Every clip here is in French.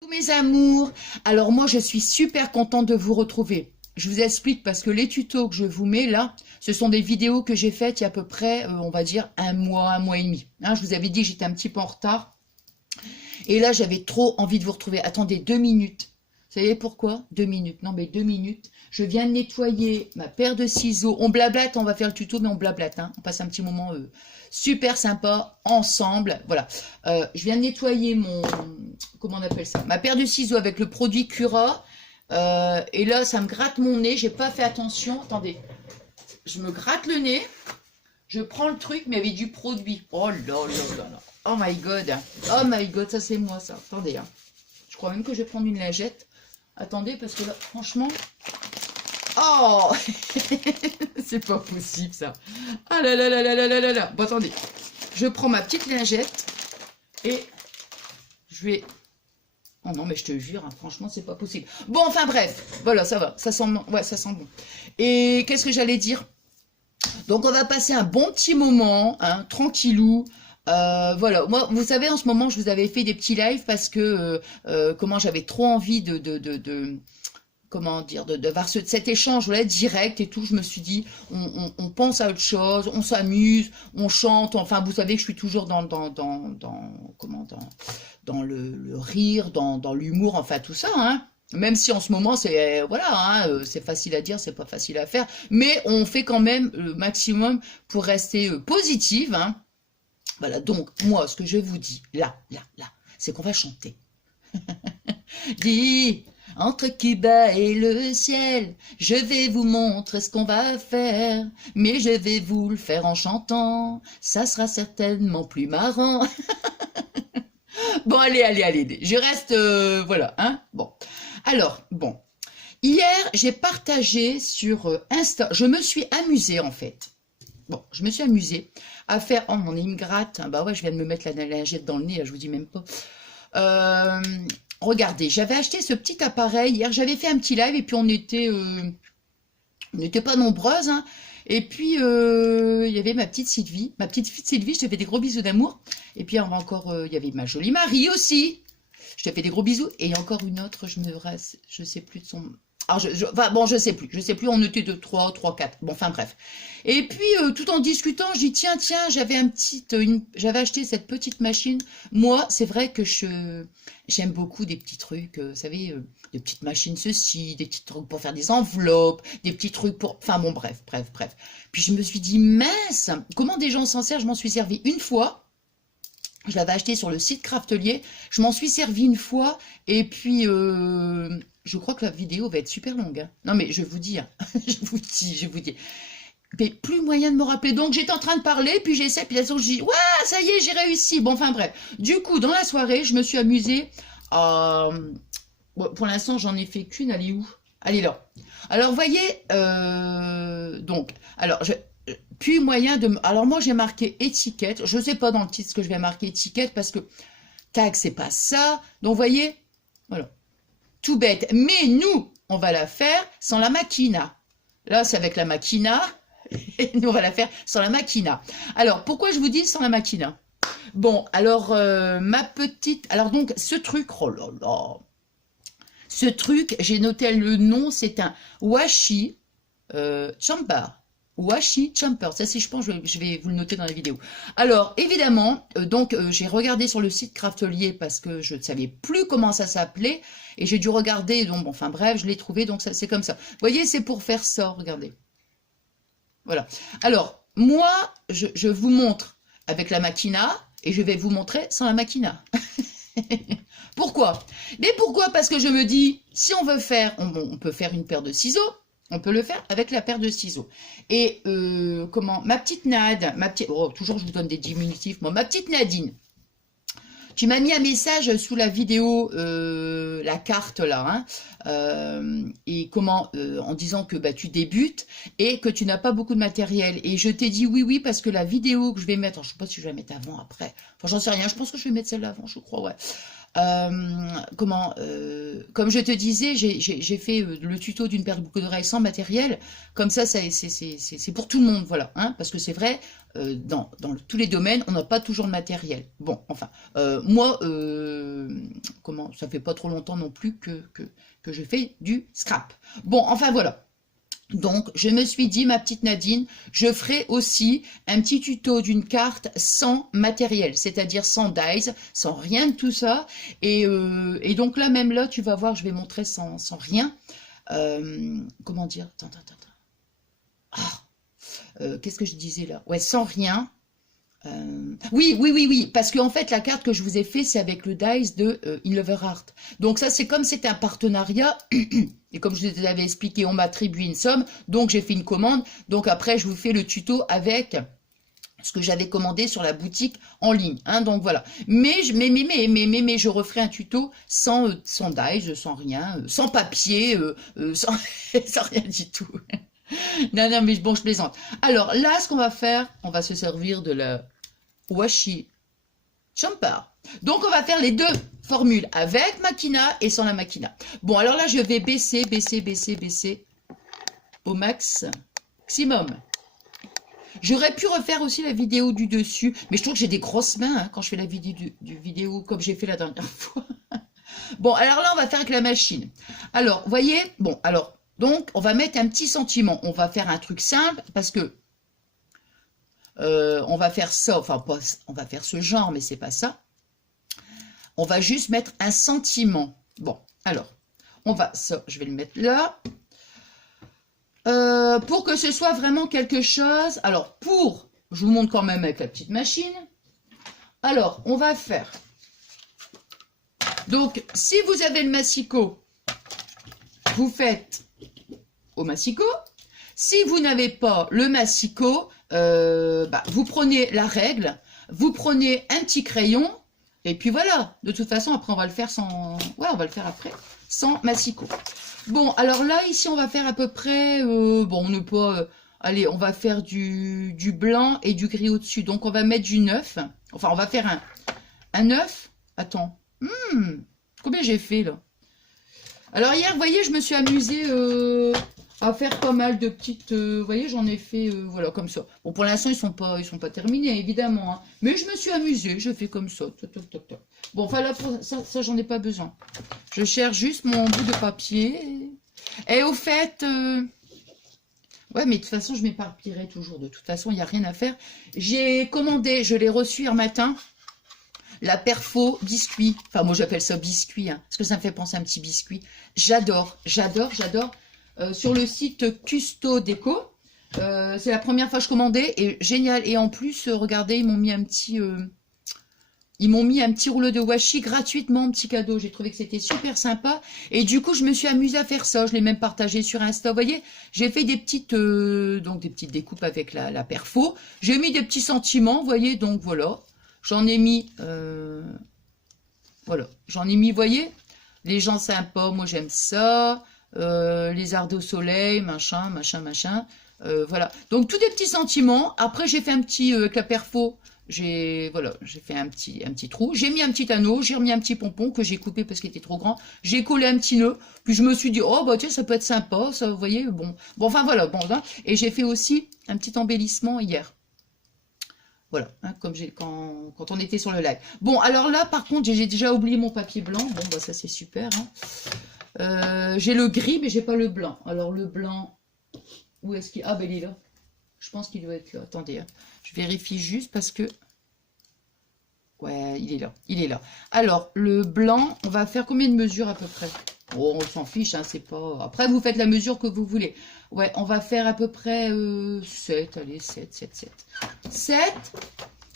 Tous mes amours, alors moi je suis super contente de vous retrouver. Je vous explique parce que les tutos que je vous mets là, ce sont des vidéos que j'ai faites il y a à peu près, on va dire, un mois et demi. Hein, je vous avais dit que j'étais un petit peu en retard. Et là j'avais trop envie de vous retrouver. Attendez 2 minutes. Vous savez pourquoi? 2 minutes. Non mais 2 minutes. Je viens de nettoyer ma paire de ciseaux. On blablate, on va faire le tuto, mais on blablate. Hein. On passe un petit moment super sympa ensemble. Voilà. Je viens de nettoyer mon... Comment on appelle ça? Ma paire de ciseaux avec le produit Cura. Et là, ça me gratte mon nez. J'ai pas fait attention. Attendez. Je me gratte le nez. Je prends le truc, mais avec du produit. Oh là là là là. Oh my god. Oh my god, ça c'est moi ça. Attendez. Hein. Je crois même que je vais prendre une lingette. Attendez, parce que là, franchement... Oh c'est pas possible ça. Ah là là là là là là là là. Bon, attendez. Je prends ma petite lingette et je vais... Oh non, mais je te jure, hein, franchement, c'est pas possible. Bon, enfin bref, voilà, ça va. Ça sent, ouais, ça sent bon. Et qu'est-ce que j'allais dire? Donc, on va passer un bon petit moment, hein, tranquillou. Voilà, moi, vous savez, en ce moment, je vous avais fait des petits lives parce que, comment j'avais trop envie comment dire, d'avoir cet échange là, direct et tout. Je me suis dit, on pense à autre chose, on s'amuse, on chante. Enfin, vous savez que je suis toujours dans le rire, dans l'humour, enfin tout ça, hein. Même si en ce moment, c'est voilà, hein, c'est facile à dire, c'est pas facile à faire, mais on fait quand même le maximum pour rester positive, hein. Voilà, donc moi, ce que je vous dis, là, c'est qu'on va chanter. Dis, entre Cuba et le ciel, je vais vous montrer ce qu'on va faire, mais je vais vous le faire en chantant, ça sera certainement plus marrant. Bon, allez, je reste, voilà, hein, bon. Alors, bon, hier, j'ai partagé sur Insta, je me suis amusée, en fait. Bon, je me suis amusée à faire, oh, mon nez me gratte, bah ouais, je viens de me mettre la lingette dans le nez, là, je vous dis même pas. Euh, Regardez, j'avais acheté ce petit appareil hier, j'avais fait un petit live et puis on n'était pas nombreuses, hein. Et puis il y avait ma petite Sylvie, je te fais des gros bisous d'amour. Et puis on va encore, il y avait ma jolie Marie aussi. Je te fais des gros bisous. Et il y a encore une autre, je sais plus de son. Alors enfin, bon, je sais plus. On était de 3, 4. Bon, enfin bref. Et puis tout en discutant, je dis tiens, j'avais acheté cette petite machine. Moi, c'est vrai que j'aime beaucoup des petits trucs, vous savez, des petites machines ceci, des petits trucs pour faire des enveloppes, des petits trucs pour, enfin bon, bref. Puis je me suis dit mince, comment des gens s'en servent? Je m'en suis servi une fois. Je l'avais acheté sur le site Craftelier. Je m'en suis servi une fois. Et puis, je crois que la vidéo va être super longue. Hein. Non, mais je vous dis, hein, je vous dis. Mais plus moyen de me rappeler. Donc, j'étais en train de parler, puis j'essaie, puis là, je dis, ouais, ça y est, j'ai réussi. Bon, enfin, bref. Du coup, dans la soirée, je me suis amusée. Bon, pour l'instant, j'en ai fait qu'une. Elle est où? Elle est là. Alors, vous voyez, donc, alors, puis moyen de... Alors moi j'ai marqué étiquette, je ne sais pas dans le titre ce que je vais marquer étiquette parce que, tac, c'est pas ça. Donc vous voyez, voilà, tout bête. Mais nous, on va la faire sans la maquina. Là c'est avec la maquina, et nous on va la faire sans la maquina. Alors pourquoi je vous dis sans la maquina? Bon, alors ma petite... Alors donc ce truc, oh là là, ce truc, j'ai noté le nom, c'est un washi chamber. Washi Champer, ça c'est je pense je vais vous le noter dans la vidéo. Alors évidemment, j'ai regardé sur le site Craftelier parce que je ne savais plus comment ça s'appelait et j'ai dû regarder, donc bon, enfin bref, je l'ai trouvé, donc ça c'est comme ça. Vous voyez, c'est pour faire ça, regardez. Voilà. Alors, moi, je vous montre avec la maquina et je vais vous montrer sans la maquina. Pourquoi? Mais pourquoi? Parce que je me dis, si on veut faire, on peut faire une paire de ciseaux, on peut le faire avec la paire de ciseaux. Et comment? Ma petite Nad, oh, toujours je vous donne des diminutifs, moi, ma petite Nadine, tu m'as mis un message sous la vidéo, la carte là, hein, et comment, en disant que bah, tu débutes et que tu n'as pas beaucoup de matériel. Et je t'ai dit oui, parce que la vidéo que je vais mettre, alors, je sais pas si je vais la mettre avant, après, enfin j'en sais rien, je pense que je vais mettre celle-là avant, je crois, ouais. comme je te disais, j'ai fait le tuto d'une paire de boucles d'oreilles sans matériel. Comme ça, c'est pour tout le monde, voilà. Hein, parce que c'est vrai, dans tous les domaines, on n'a pas toujours le matériel. Bon, enfin, moi, comment, ça fait pas trop longtemps non plus que je fais du scrap. Bon, enfin voilà. Donc, je me suis dit, ma petite Nadine, je ferai aussi un petit tuto d'une carte sans matériel, c'est-à-dire sans dies, sans rien de tout ça. Et donc là, même là, tu vas voir, je vais montrer sans rien. Comment dire? Attends. Qu'est-ce que je disais là? Ouais, sans rien. Oui, parce qu'en fait, la carte que je vous ai fait, c'est avec le dice de In Lover Heart. Donc ça, c'est comme c'était un partenariat, et comme je vous avais expliqué, on m'a attribué une somme, donc j'ai fait une commande. Donc après, je vous fais le tuto avec ce que j'avais commandé sur la boutique en ligne. Hein, donc voilà. Mais je referai un tuto sans dice, sans rien, sans papier, sans, sans rien du tout. Non, mais bon, je plaisante. Alors là, ce qu'on va faire, on va se servir de la washi champa. Donc on va faire les deux formules avec Makina et sans la Makina. Bon, alors là je vais baisser au maximum. J'aurais pu refaire aussi la vidéo du dessus, mais je trouve que j'ai des grosses mains hein, quand je fais la vidéo du vidéo comme j'ai fait la dernière fois. Bon, alors là on va faire avec la machine. Alors, voyez, bon, alors, donc on va mettre un petit sentiment. On va faire un truc simple parce que on va faire ça, enfin pas, on va faire ce genre, mais c'est pas ça. On va juste mettre un sentiment. Bon, alors, on va, ça, je vais le mettre là. Pour que ce soit vraiment quelque chose. Alors, je vous montre quand même avec la petite machine. Alors, on va faire. Donc, si vous avez le massicot, vous faites au massicot. Si vous n'avez pas le massicot, vous prenez la règle, vous prenez un petit crayon, et puis voilà. De toute façon, après, on va le faire sans... Ouais, on va le faire après, sans massicot. Bon, alors là, ici, on va faire à peu près... bon, on ne pas... allez, on va faire du blanc et du gris au-dessus. Donc, on va mettre du 9. Enfin, on va faire un 9. Attends. Combien j'ai fait, là? Alors, hier, vous voyez, je me suis amusée... à faire pas mal de petites, vous voyez, j'en ai fait, voilà, comme ça. Bon, pour l'instant, ils sont pas terminés, évidemment, hein. Mais je me suis amusée, je fais comme ça, toc. Bon, enfin, là, pour ça j'en ai pas besoin. Je cherche juste mon bout de papier. Et au fait, ouais, mais de toute façon, je m'éparpillerai toujours. De toute façon, il n'y a rien à faire. J'ai commandé, je l'ai reçu hier matin, la Perfo biscuit. Enfin, moi, j'appelle ça biscuit, hein, parce que ça me fait penser à un petit biscuit. J'adore. Sur le site Custo Déco. C'est la première fois que je commandais et génial. Et en plus, regardez, ils m'ont mis un petit rouleau de washi gratuitement, petit cadeau. J'ai trouvé que c'était super sympa. Et du coup, je me suis amusée à faire ça. Je l'ai même partagé sur Insta. Vous voyez, j'ai fait des petites, donc des petites découpes avec la perfo. J'ai mis des petits sentiments, vous voyez. Donc voilà, j'en ai mis, vous voyez, les gens sympas. Moi, j'aime ça. Les arts au soleil, machin. Voilà. Donc, tous des petits sentiments. Après, j'ai fait un petit, avec la perfo, j'ai fait un petit trou. J'ai mis un petit anneau, j'ai remis un petit pompon que j'ai coupé parce qu'il était trop grand. J'ai collé un petit nœud. Puis, je me suis dit, oh, bah, tiens, ça peut être sympa, ça, vous voyez. Bon, enfin, voilà. Bon, hein. Et j'ai fait aussi un petit embellissement hier. Voilà, hein, comme quand on était sur le live. Bon, alors là, par contre, j'ai déjà oublié mon papier blanc. Bon, bah, ça, c'est super, hein. J'ai le gris, mais j'ai pas le blanc. Alors, le blanc, où est-ce qu'il... Ah, ben, il est là. Je pense qu'il doit être là. Attendez, hein. Je vérifie juste parce que... Ouais, il est là. Alors, le blanc, on va faire combien de mesures à peu près? Oh, on s'en fiche, hein, c'est pas... Après, vous faites la mesure que vous voulez. Ouais, on va faire à peu près 7. Allez, 7. 7.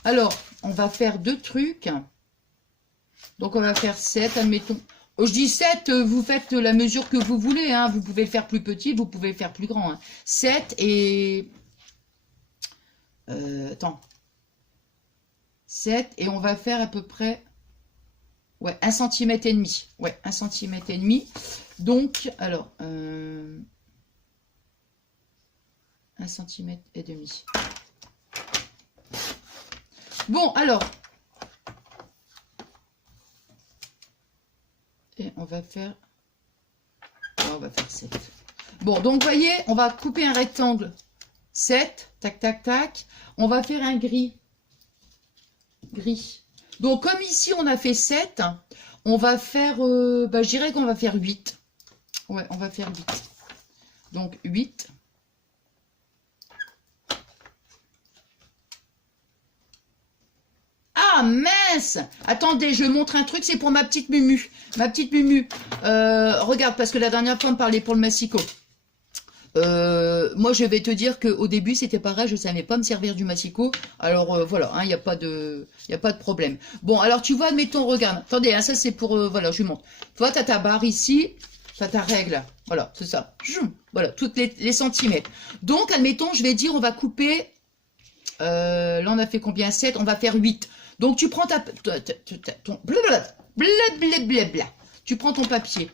Alors, on va faire 2 trucs. Donc, on va faire 7, admettons... Je dis 7, vous faites la mesure que vous voulez. Hein. Vous pouvez le faire plus petit, vous pouvez le faire plus grand. Hein. 7 et... attends. 7 et on va faire à peu près... Ouais, 1,5 cm. Ouais, 1,5 cm. Donc, alors... 1,5 cm. Bon, alors... Et on va faire on va faire 7. Bon, donc, vous voyez, on va couper un rectangle. 7, tac, tac, tac. On va faire un gris. Gris. Donc, comme ici, on a fait 7, on va faire, je dirais qu'on va faire 8. Ouais, on va faire 8. Donc, 8. Ah, mince! Attendez, je montre un truc, c'est pour ma petite Mumu. Ma petite Mumu. Regarde, parce que la dernière fois, on me parlait pour le massicot. Moi, je vais te dire qu'au début, c'était pareil, je ne savais pas me servir du massicot. Alors, voilà, il n'y a pas de problème. Bon, alors, tu vois, admettons, regarde. Attendez, hein, ça, c'est pour... voilà, je lui montre. Tu vois, tu as ta barre ici, tu as ta règle. Voilà, c'est ça. Voilà, toutes les centimètres. Donc, admettons, je vais dire, on va couper... là, on a fait combien? 7, on va faire 8. Donc, tu prends ton... Blablabla. Tu prends ton papier.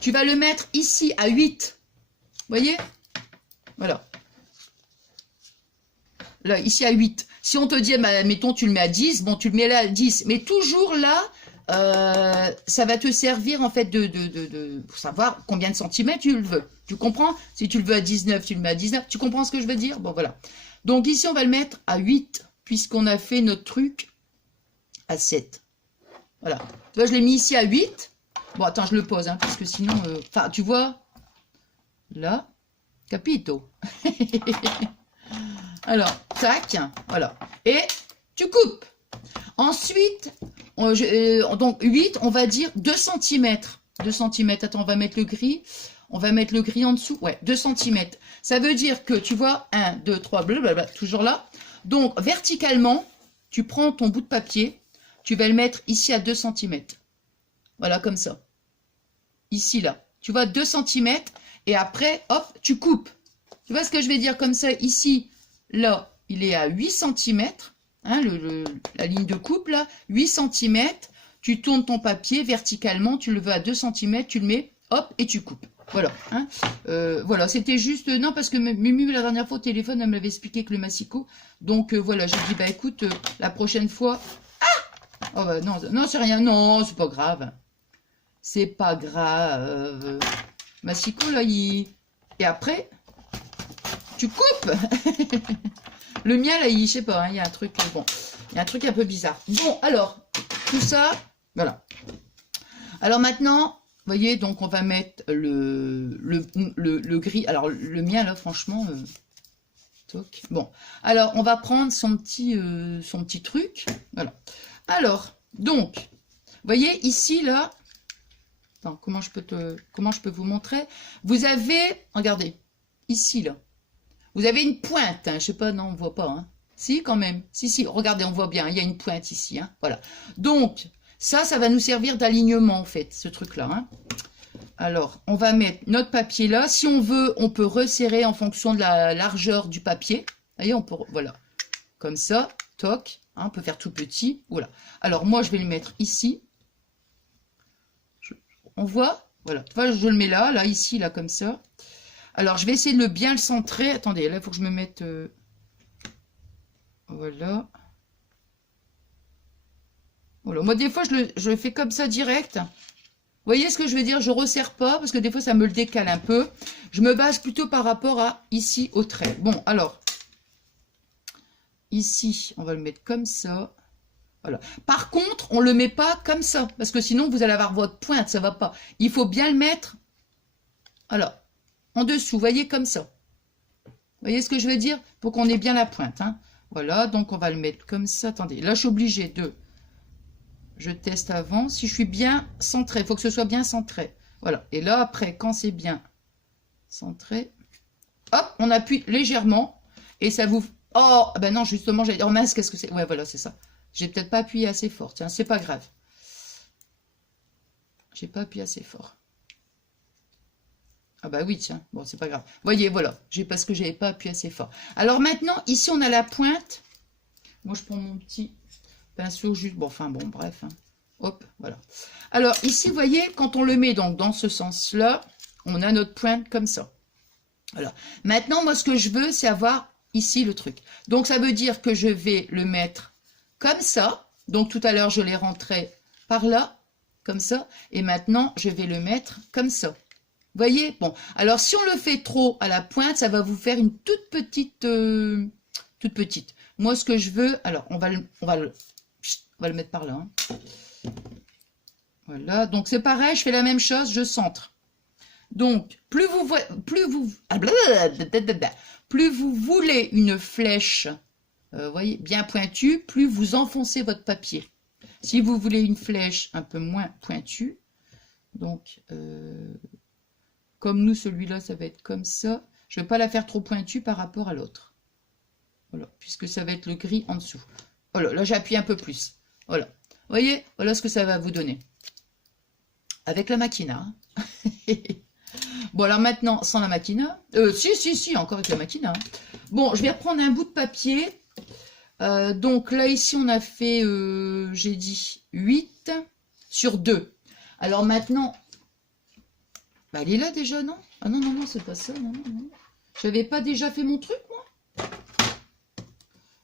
Tu vas le mettre ici à 8. Vous voyez? Voilà. Là, ici à 8. Si on te dit, bah, mettons, tu le mets à 10, bon, tu le mets là à 10. Mais toujours là, ça va te servir, en fait, pour savoir combien de centimètres tu le veux. Tu comprends? Si tu le veux à 19, tu le mets à 19. Tu comprends ce que je veux dire? Bon, voilà. Donc, ici, on va le mettre à 8, puisqu'on a fait notre truc à 7. Voilà. Tu vois, je l'ai mis ici à 8. Bon, attends, je le pose, hein, parce que sinon... Enfin, tu vois... Là, capito. Alors, tac, voilà. Et tu coupes. Ensuite, donc 8, on va dire 2 cm. 2 cm. Attends, on va mettre le gris. On va mettre le gris en dessous. Ouais, 2 cm. Ça veut dire que, tu vois, 1, 2, 3, blablabla, toujours là. Donc, verticalement, tu prends ton bout de papier, tu vas le mettre ici à 2 cm. Voilà, comme ça. Ici, là. Tu vois, 2 cm. Et après, hop, tu coupes. Tu vois ce que je vais dire comme ça? Ici, là, il est à 8 cm. Hein, la ligne de coupe, là, 8 cm. Tu tournes ton papier verticalement. Tu le veux à 2 cm. Tu le mets, hop, et tu coupes. Voilà. Hein. Voilà, c'était juste... non, parce que Mumu, la dernière fois au téléphone, elle m'avait expliqué que le massicot. Donc, voilà, j'ai dit, bah écoute, la prochaine fois... Ah! Oh, bah non, non c'est rien. Non, c'est pas grave. C'est pas grave. Massicot, là, il... Et après, tu coupes. Le mien, là, je sais pas, hein, il y a un truc... Bon, il y a un truc un peu bizarre. Bon, alors, tout ça, voilà. Alors maintenant, vous voyez, donc on va mettre le gris. Alors, le mien, là, franchement... toc. Bon, alors, on va prendre son petit truc. Voilà. Alors, donc, vous voyez, ici, là... Attends, comment je peux vous montrer? Vous avez, regardez, ici, là. Vous avez une pointe, hein, je sais pas, non, on ne voit pas, hein. Si, quand même. Si, regardez, on voit bien, il y a une pointe ici, hein, voilà. Donc, ça va nous servir d'alignement, en fait, ce truc-là, hein. Alors, on va mettre notre papier là. Si on veut, on peut resserrer en fonction de la largeur du papier. Vous voyez, on peut, voilà, comme ça, toc, hein, on peut faire tout petit, voilà. Alors, moi, je vais le mettre ici. On voit, voilà, tu vois, je le mets là, ici, là, comme ça. Alors, je vais essayer de bien le centrer. Attendez, là, il faut que je me mette... Voilà. Voilà. Moi, des fois, je le fais comme ça, direct. Vous voyez ce que je veux dire? Je ne resserre pas, parce que des fois, ça me le décale un peu. Je me base plutôt par rapport à, ici, au trait. Bon, alors, ici, on va le mettre comme ça. Voilà. Par contre, on ne le met pas comme ça, parce que sinon, vous allez avoir votre pointe, ça ne va pas. Il faut bien le mettre, alors, en dessous, vous voyez, comme ça. Vous voyez ce que je veux dire? Pour qu'on ait bien la pointe. Hein. Voilà, donc on va le mettre comme ça. Attendez, là, je suis obligée de... Je teste avant. Si je suis bien centré, il faut que ce soit bien centré. Voilà, et là, après, quand c'est bien centré, hop, on appuie légèrement, et ça vous... Oh, ben non, justement, j'allais dire, oh mince, qu'est-ce que c'est? Ouais, voilà, c'est ça. J'ai peut-être pas appuyé assez fort. Tiens, c'est pas grave. J'ai pas appuyé assez fort. Ah bah oui, tiens. Bon, c'est pas grave. Voyez, voilà. Parce que j'avais pas appuyé assez fort. Alors maintenant, ici, on a la pointe. Moi, je prends mon petit pinceau juste... Bon, enfin, bon, bref. Hein. Hop, voilà. Alors, ici, vous voyez, quand on le met donc dans ce sens-là, on a notre pointe comme ça. Voilà. Maintenant, moi, ce que je veux, c'est avoir ici le truc. Donc, ça veut dire que je vais le mettre comme ça. Donc, tout à l'heure, je l'ai rentré par là, comme ça. Et maintenant, je vais le mettre comme ça. Voyez? Bon, alors si on le fait trop à la pointe, ça va vous faire une toute petite. Toute petite. Moi, ce que je veux, alors on va le mettre par là. Hein. Voilà, donc c'est pareil, je fais la même chose, je centre. Donc, plus vous voulez une flèche, voyez, bien pointue, plus vous enfoncez votre papier. Si vous voulez une flèche un peu moins pointue, donc, comme nous, celui-là, ça va être comme ça. Je ne vais pas la faire trop pointue par rapport à l'autre. Voilà, puisque ça va être le gris en dessous. Voilà, là, j'appuie un peu plus. Voilà. Vous voyez, voilà ce que ça va vous donner. Avec la Makina. Bon, alors maintenant, sans la Makina. Si, encore avec la Makina. Bon, je vais reprendre un bout de papier. Donc là, ici, on a fait, j'ai dit 8 sur 2. Alors maintenant, bah, elle est là déjà, non? Ah non, c'est pas ça, non. J'avais pas déjà fait mon truc, moi?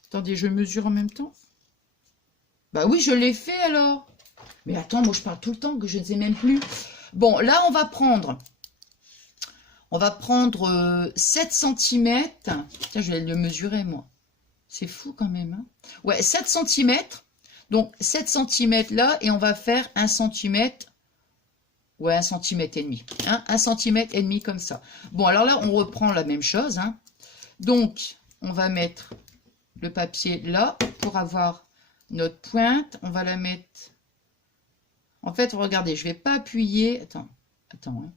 Attendez, je mesure en même temps. Bah oui, je l'ai fait alors. Mais attends, moi je parle tout le temps que je ne sais même plus. Bon, là, on va prendre 7 cm. Tiens, je vais le mesurer, moi. C'est fou quand même. Hein, ouais, 7 cm. Donc, 7 cm là, et on va faire 1 cm. Ouais, 1 cm et demi. Hein, 1 cm et demi comme ça. Bon, alors là, on reprend la même chose. Hein. Donc, on va mettre le papier là pour avoir notre pointe. On va la mettre... En fait, regardez, je ne vais pas appuyer. Attends. Hein.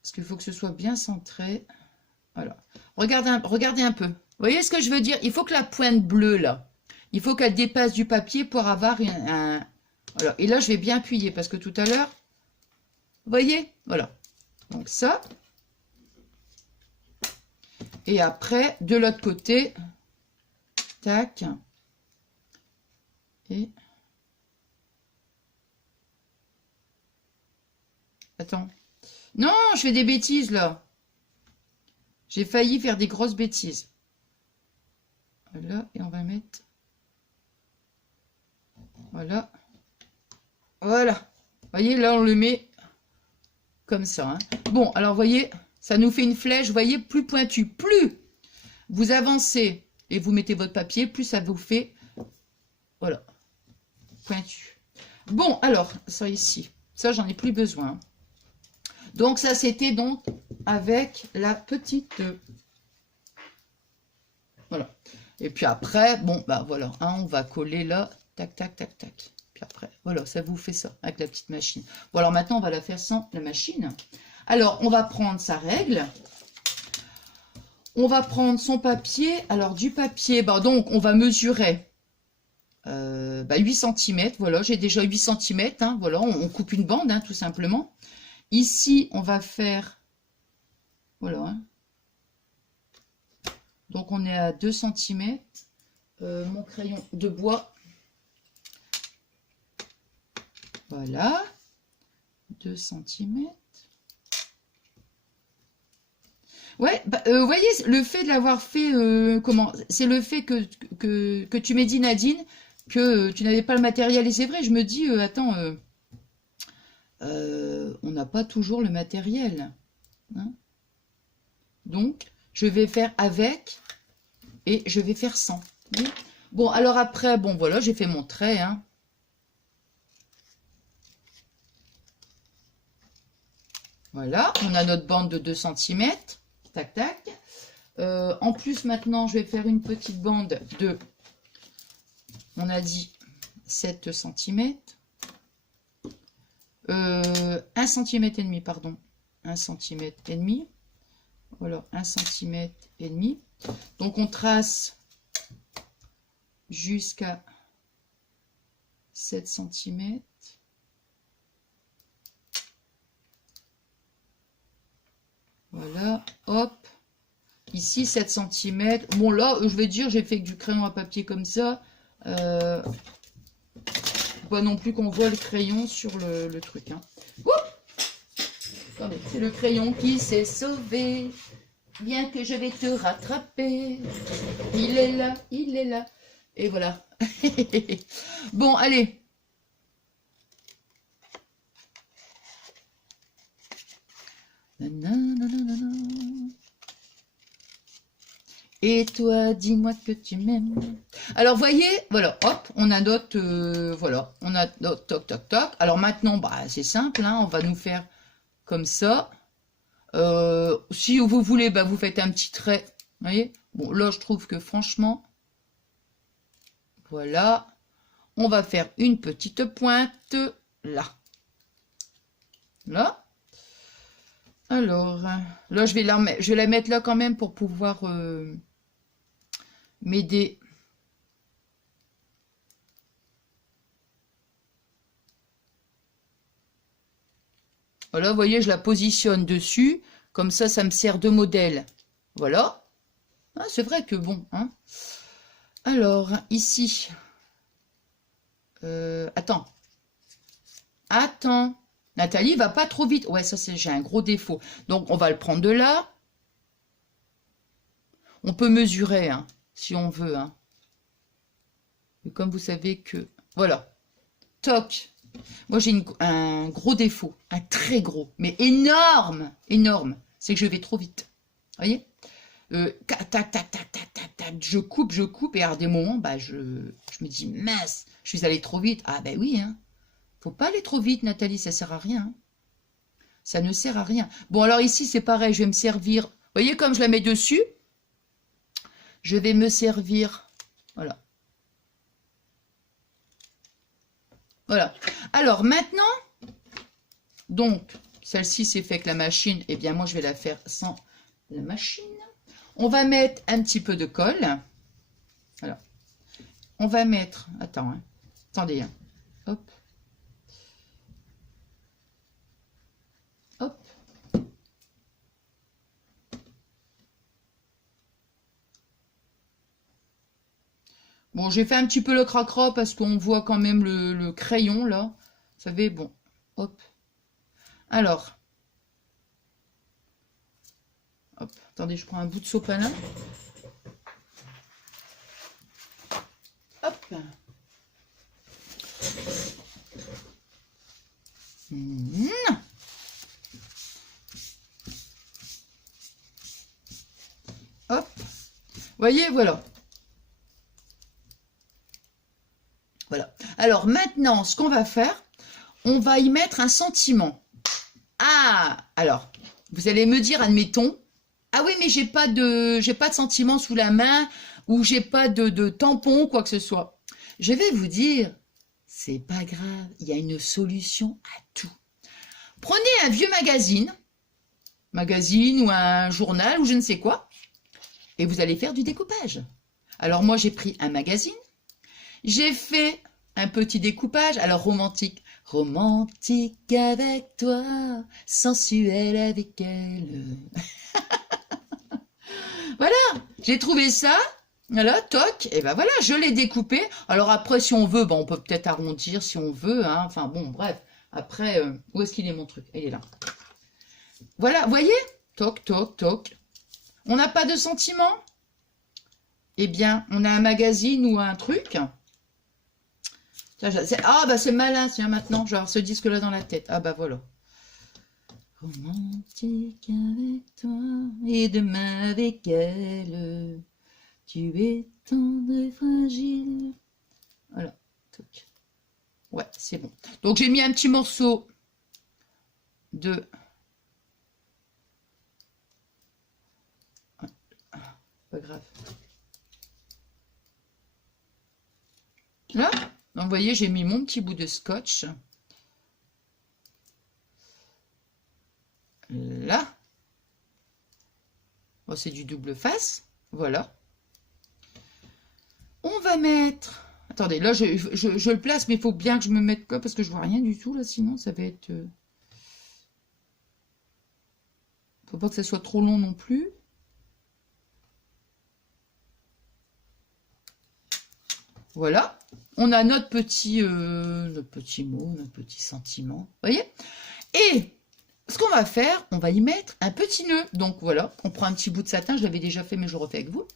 Parce qu'il faut que ce soit bien centré. Voilà. Regardez un peu. Vous voyez ce que je veux dire? Il faut que la pointe bleue, là, il faut qu'elle dépasse du papier pour avoir un... Voilà. Et là, je vais bien appuyer parce que tout à l'heure, vous voyez? Voilà. Donc ça. Et après, de l'autre côté, tac. Et... Attends. Non, je fais des bêtises, là. J'ai failli faire des grosses bêtises. Voilà, et on va mettre... Voilà. Voilà. Vous voyez, là, on le met comme ça. Hein. Bon, alors, vous voyez, ça nous fait une flèche, vous voyez, plus pointue. Plus vous avancez et vous mettez votre papier, plus ça vous fait... Voilà. Pointu. Bon, alors, ça ici. Ça, j'en ai plus besoin. Donc, ça, c'était donc avec la petite... Voilà. Et puis après, bon, bah voilà, hein, on va coller là, tac, tac, tac, tac. Puis après, voilà, ça vous fait ça avec la petite machine. Bon, alors maintenant, on va la faire sans la machine. Alors, on va prendre sa règle. On va prendre son papier. Alors, du papier, bah donc, on va mesurer 8 cm. Voilà, j'ai déjà 8 cm. Hein, voilà, on coupe une bande, hein, tout simplement. Ici, on va faire... Voilà, hein. Donc, on est à 2 cm. Mon crayon de bois. Voilà. 2 cm. Ouais, bah, vous voyez, le fait de l'avoir fait, comment? C'est le fait que tu m'aies dit, Nadine, que tu n'avais pas le matériel. Et c'est vrai, je me dis, attends, on n'a pas toujours le matériel. Hein, donc, je vais faire avec et je vais faire sans. Bon, alors après, bon, voilà, j'ai fait mon trait. Hein. Voilà, on a notre bande de 2 cm. Tac, tac. En plus, maintenant, je vais faire une petite bande de, on a dit, 7 cm. 1 cm et demi, pardon. 1 cm et demi. Voilà, 1 cm et demi. Donc, on trace jusqu'à 7 cm. Voilà, hop. Ici, 7 cm. Bon, là, je vais dire, j'ai fait du crayon à papier comme ça. Pas non plus qu'on voit le crayon sur le truc. Hein. C'est le crayon qui s'est sauvé. Bien que je vais te rattraper. Il est là, il est là. Et voilà. Bon, allez. Nananana. Et toi, dis-moi que tu m'aimes. Alors, voyez, voilà, hop, on a notre, voilà, on a notre toc, toc, toc. Alors maintenant, bah, c'est simple, hein, on va nous faire comme ça. Si vous voulez, bah, vous faites un petit trait, vous voyez. Bon, là, je trouve que franchement, voilà, on va faire une petite pointe là. Là. Alors, là, je vais la mettre là quand même pour pouvoir m'aider. Voilà, vous voyez, je la positionne dessus. Comme ça me sert de modèle. Voilà. Ah, c'est vrai que bon. Hein. Alors, ici. Attends. Attends. Nathalie, va pas trop vite. Ouais, ça, j'ai un gros défaut. Donc, on va le prendre de là. On peut mesurer, hein, si on veut. Hein. Et comme vous savez que... Voilà. Toc. Moi, j'ai un gros défaut. Un très gros. Mais énorme. Énorme. C'est que je vais trop vite. Vous voyez, tac, tac, tac, tac, tac, tac, je coupe, et à des moments, bah, je me dis, mince, je suis allée trop vite. Ah ben oui, hein. Faut pas aller trop vite, Nathalie, ça sert à rien. Hein. Ça ne sert à rien. Bon, alors ici, c'est pareil, je vais me servir. Vous voyez, comme je la mets dessus, je vais me servir. Voilà. Voilà. Alors, maintenant, donc, celle-ci, c'est fait avec la machine. Eh bien, moi, je vais la faire sans la machine. On va mettre un petit peu de colle. Alors, on va mettre... Attends, hein. Attendez. Hein. Hop. Hop. Bon, j'ai fait un petit peu le cracra parce qu'on voit quand même le crayon, là. Vous savez, bon. Hop. Alors. Hop. Attendez, je prends un bout de sopalin. Hop. Mmh. Hop. Voyez, voilà. Voilà. Alors maintenant, ce qu'on va faire, on va y mettre un sentiment. Ah, alors, vous allez me dire, admettons, ah oui, mais j'ai pas de sentiment sous la main ou j'ai pas de tampon, quoi que ce soit. Je vais vous dire, c'est pas grave, il y a une solution à tout. Prenez un vieux magazine ou un journal ou je ne sais quoi, et vous allez faire du découpage. Alors moi, j'ai pris un magazine, j'ai fait un petit découpage, alors romantique. Romantique avec toi, sensuel avec elle. Voilà, j'ai trouvé ça. Voilà, toc, et ben voilà, je l'ai découpé. Alors après, si on veut, ben on peut peut-être arrondir si on veut. Hein. Enfin bon, bref. Après, où est-ce qu'il est mon truc? Il est là. Voilà, vous voyez? Toc, toc, toc. On n'a pas de sentiment? Eh bien, on a un magazine ou un truc. Ah bah c'est malin, tiens, maintenant, je vais avoir ce disque-là dans la tête. Ah bah voilà. Romantique avec toi et demain avec elle. Tu es tendre et fragile. Voilà. Ouais, c'est bon. Donc j'ai mis un petit morceau de... Pas grave. Là, donc vous voyez, j'ai mis mon petit bout de scotch. Là. Bon, c'est du double face. Voilà. On va mettre... Attendez, là, je le place, mais il faut bien que je me mette quoi, parce que je vois rien du tout, là, sinon ça va être... Faut pas que ça soit trop long non plus. Voilà. On a notre petit mot, notre petit sentiment. Vous voyez? Et ce qu'on va faire, on va y mettre un petit nœud. Donc voilà, on prend un petit bout de satin. Je l'avais déjà fait, mais je le refais avec vous.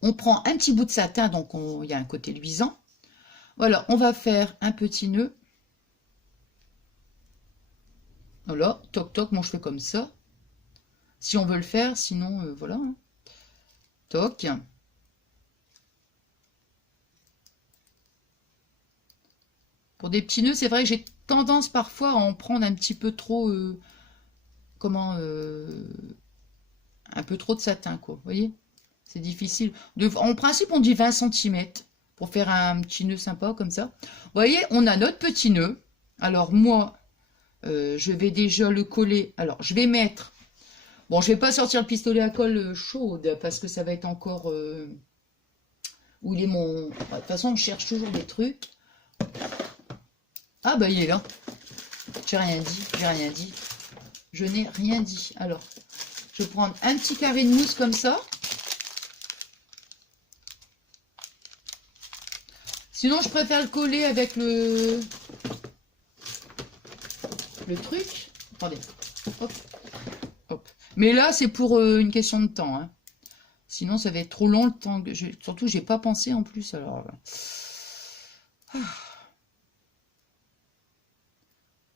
On prend un petit bout de satin, donc il y a un côté luisant. Voilà, on va faire un petit nœud. Voilà, toc toc, moi je fais comme ça. Si on veut le faire, sinon, voilà. Hein. Toc. Pour des petits nœuds, c'est vrai que j'ai tendance parfois à en prendre un petit peu trop, comment, un peu trop de satin, quoi. Vous voyez? C'est difficile. En principe, on dit 20 centimètres pour faire un petit nœud sympa comme ça. Vous voyez, on a notre petit nœud. Alors moi, je vais déjà le coller. Alors, je vais mettre... Bon, je vais pas sortir le pistolet à colle chaude parce que ça va être encore... où il est mon... De toute façon, on cherche toujours des trucs. Ah bah il est là. J'ai rien dit, j'ai rien dit. Je n'ai rien dit. Alors, je vais prendre un petit carré de mousse comme ça. Sinon, je préfère le coller avec le truc. Attendez. Hop. Hop. Mais là, c'est pour une question de temps. Hein. Sinon, ça va être trop long le temps. Surtout, j'ai pas pensé en plus. Alors...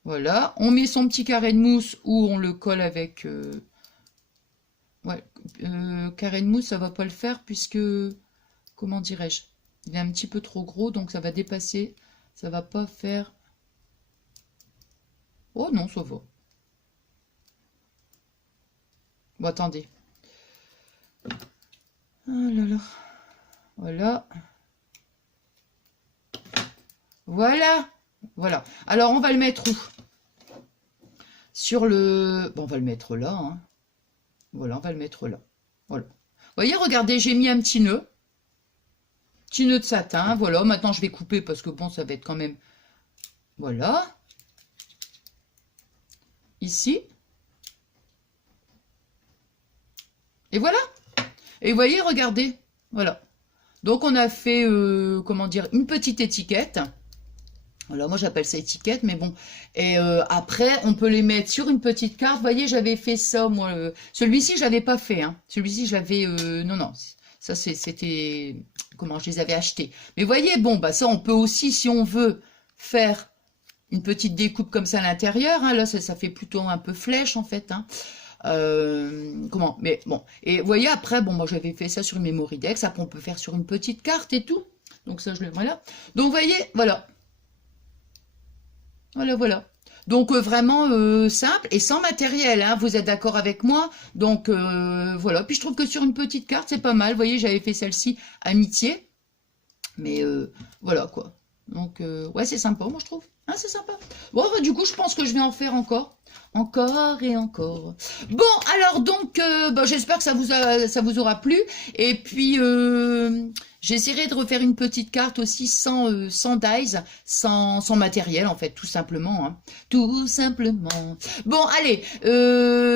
Voilà, on met son petit carré de mousse ou on le colle avec... Ouais, carré de mousse, ça va pas le faire puisque... Comment dirais-je? Il est un petit peu trop gros, donc ça va dépasser. Ça va pas faire... Oh non, ça va. Bon, attendez. Oh là là. Voilà. Voilà. Voilà. Alors, on va le mettre où? Sur le... Bon, on va le mettre là. Hein. Voilà, on va le mettre là. Voilà. Vous voyez, regardez, j'ai mis un petit nœud. Petit nœud de satin. Voilà, maintenant je vais couper parce que bon, ça va être quand même... Voilà. Ici. Et voilà. Et vous voyez, regardez. Voilà. Donc, on a fait, comment dire, une petite étiquette. Voilà, moi j'appelle ça étiquette, mais bon. Et après, on peut les mettre sur une petite carte. Vous voyez, j'avais fait ça, moi. Celui-ci, je l'avais pas fait. Hein. Celui-ci, je l'avais... non, non. Ça, c'était... Comment je les avais achetés. Mais vous voyez, bon, bah ça, on peut aussi, si on veut, faire une petite découpe comme ça à l'intérieur. Hein. Là, ça fait plutôt un peu flèche, en fait. Hein. Comment? Mais bon. Et vous voyez, après, bon, moi j'avais fait ça sur une Mémoridex. Après, on peut faire sur une petite carte et tout. Donc ça, je le... Voilà. Donc, vous voyez, voilà. Voilà, voilà. Donc, vraiment simple et sans matériel, hein, vous êtes d'accord avec moi? Donc, voilà. Puis, je trouve que sur une petite carte, c'est pas mal. Vous voyez, j'avais fait celle-ci, Amitié. Mais, voilà, quoi. Donc, ouais, c'est sympa, moi, je trouve. Hein, c'est sympa. Bon, bah, du coup, je pense que je vais en faire encore. Encore et encore. Bon, alors, donc, bah, j'espère que ça vous aura plu. Et puis... j'essaierai de refaire une petite carte aussi sans dies, sans matériel en fait, tout simplement. Hein. Tout simplement. Bon, allez,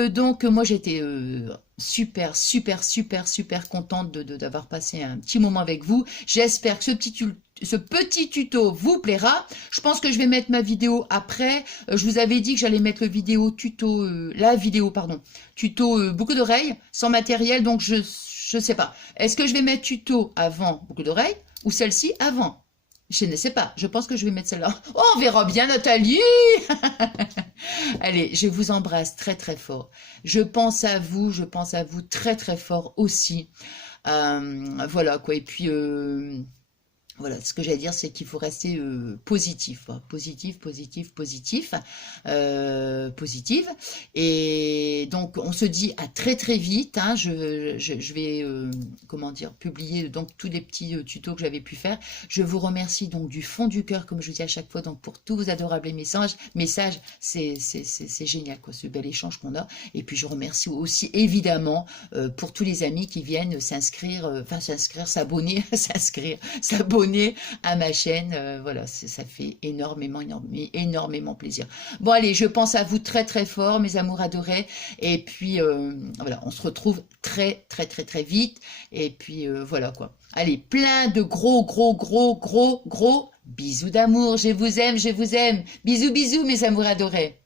donc moi j'étais super contente d'avoir passé un petit moment avec vous. J'espère que ce petit tuto vous plaira. Je pense que je vais mettre ma vidéo après. Je vous avais dit que j'allais mettre la vidéo tuto boucle d'oreilles sans matériel, donc je sais pas. Est-ce que je vais mettre tuto avant boucle d'oreille ou celle-ci avant? Je ne sais pas. Je pense que je vais mettre celle-là. Oh, on verra bien, Nathalie. Allez, je vous embrasse très fort. Je pense à vous très fort aussi. Voilà quoi. Et puis voilà, ce que j'allais dire, c'est qu'il faut rester positif, hein. Positif. Positive. Et donc, on se dit à très vite. Hein, je vais, comment dire, publier donc tous les petits tutos que j'avais pu faire. Je vous remercie donc du fond du cœur, comme je vous dis à chaque fois, donc pour tous vos adorables messages. C'est génial, quoi, ce bel échange qu'on a. Et puis, je remercie aussi, évidemment, pour tous les amis qui viennent s'abonner à ma chaîne. Voilà, ça fait énormément plaisir. Bon, allez, je pense à vous très fort, mes amours adorés. Et puis, voilà, on se retrouve très vite. Et puis, voilà, quoi. Allez, plein de gros bisous d'amour. Je vous aime. Bisous, mes amours adorés.